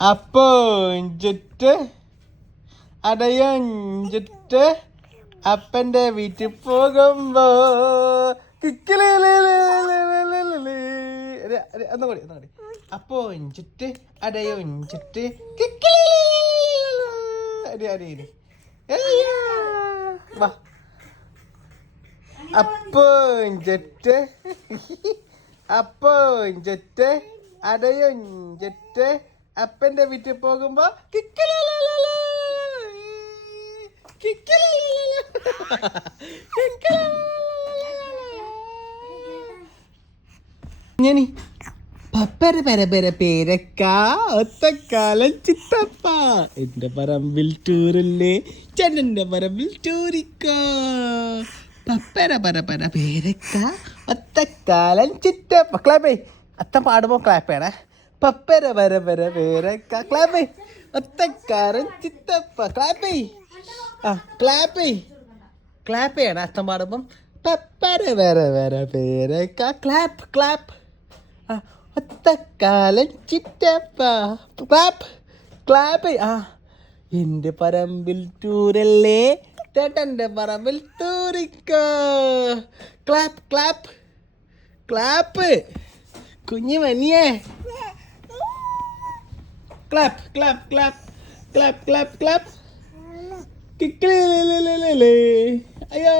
അപ്പോഞ്ചിട്ട് അടയഞ്ചിട്ട് അപ്പൻ്റെ വീട്ടിൽ പോകുമ്പോ ഒന്നുകൂടി അപ്പോഞ്ചിട്ട് അടയൊഞ്ചിട്ട് വാ അപ്പോഞ്ചിട്ട് അപ്പോഞ്ചിട്ട് അടയൊഞ്ചിട്ട് അപ്പൻ്റെ വീട്ടിൽ പോകുമ്പോ ഞാനി പപ്പര പരപര പേരക്ക ഒത്തക്കാലം ചിത്തപ്പ എന്റെ പറമ്പിൽ ടൂറില്ലേ ചെന്നന്റെ പറമ്പിൽ ടൂറിക്ക പപ്പര പരപര പേരക്ക ഒത്തക്കാലം ചിത്തപ്പ ക്ലാപ്പേ അത്തം പാടുമ്പോ ക്ലാപ്പ് ചെയ്യണേ പപ്പര പരപര പേരക്ക ക്ലാപ്പേ ഒത്തക്കാലം ചിത്തപ്പ ക്ലാപ്പേ ആ ക്ലാപ്പ് ചെയ്യണേ അത്തം പാടുമ്പം പപ്പര പരപര പേരക്ക ക്ലാപ്പ് ക്ലാപ്പ് ഒത്തക്കാലം ചിറ്റപ്പ ക്ലാപ്പ് ക്ലാപ്പ് ആ എൻ്റെ പറമ്പിൽ ടൂരല്ലേ ചേട്ടൻ്റെ പറമ്പിൽ ടൂറിക്ക ക്ലാപ്പ് ക്ലാപ്പ് ക്ലാപ്പ് കുഞ്ഞു മനിയേ clap clap clap clap clap clap കിക്കിളി അയ്യോ